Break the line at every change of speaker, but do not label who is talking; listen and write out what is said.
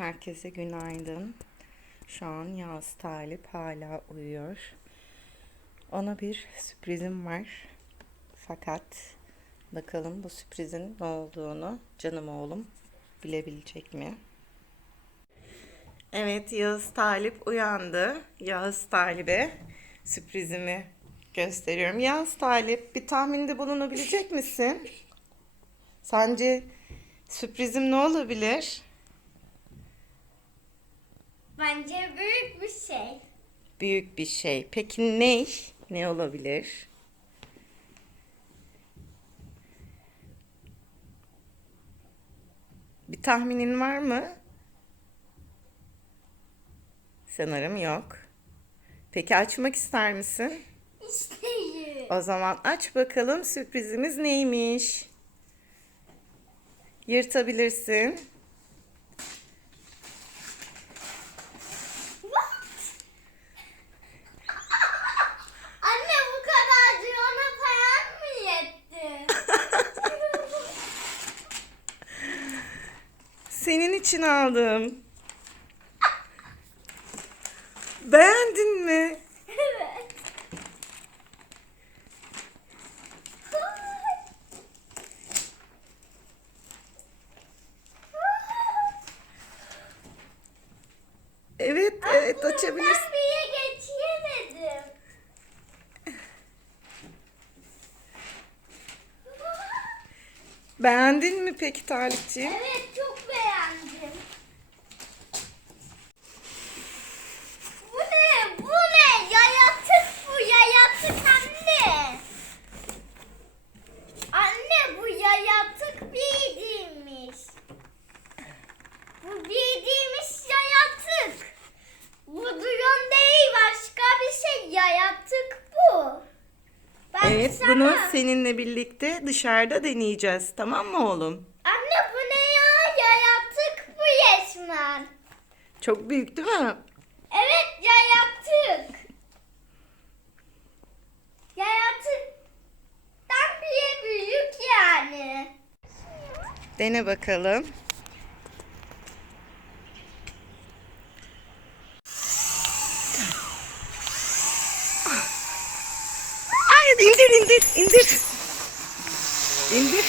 Herkese günaydın. Şu an Yağız Talip hala uyuyor. Ona bir sürprizim var. Fakat bakalım bu sürprizin ne olduğunu canım oğlum bilebilecek mi? Evet Yağız Talip uyandı. Yağız Talip'e sürprizimi gösteriyorum. Yağız Talip bir tahminde bulunabilecek misin? Sence sürprizim ne olabilir?
Bence büyük bir şey.
Büyük bir şey. Peki ne? Ne olabilir? Bir tahminin var mı? Sanırım yok. Peki açmak ister misin?
İsteyin.
O zaman aç bakalım sürprizimiz neymiş? Yırtabilirsin.
Anne bu kadar ona paran mı yetti?
Senin için aldım. Beğendin mi?
evet.
Evet, evet açabilirsin.
Ben bir geçiyemedim.
Beğendin mi peki Talipciğim?
Evet çok beğendim. Bu ne? Bu ne? Yayatık bu yayatık anne. Anne bu yayatık bildiğimiz. Bu bildiğimiz yayatık. Bu drone değil başka bir şey yayatık bu. Ben
Evet, bunu seninle birlikte dışarıda deneyeceğiz. Tamam mı oğlum?
Anne bu ne ya? Yayatık bu resmen.
Çok büyük değil mi?
Evet yayatık. Yayatıktan bile büyük yani.
Dene bakalım. İndir indir indir. İndir.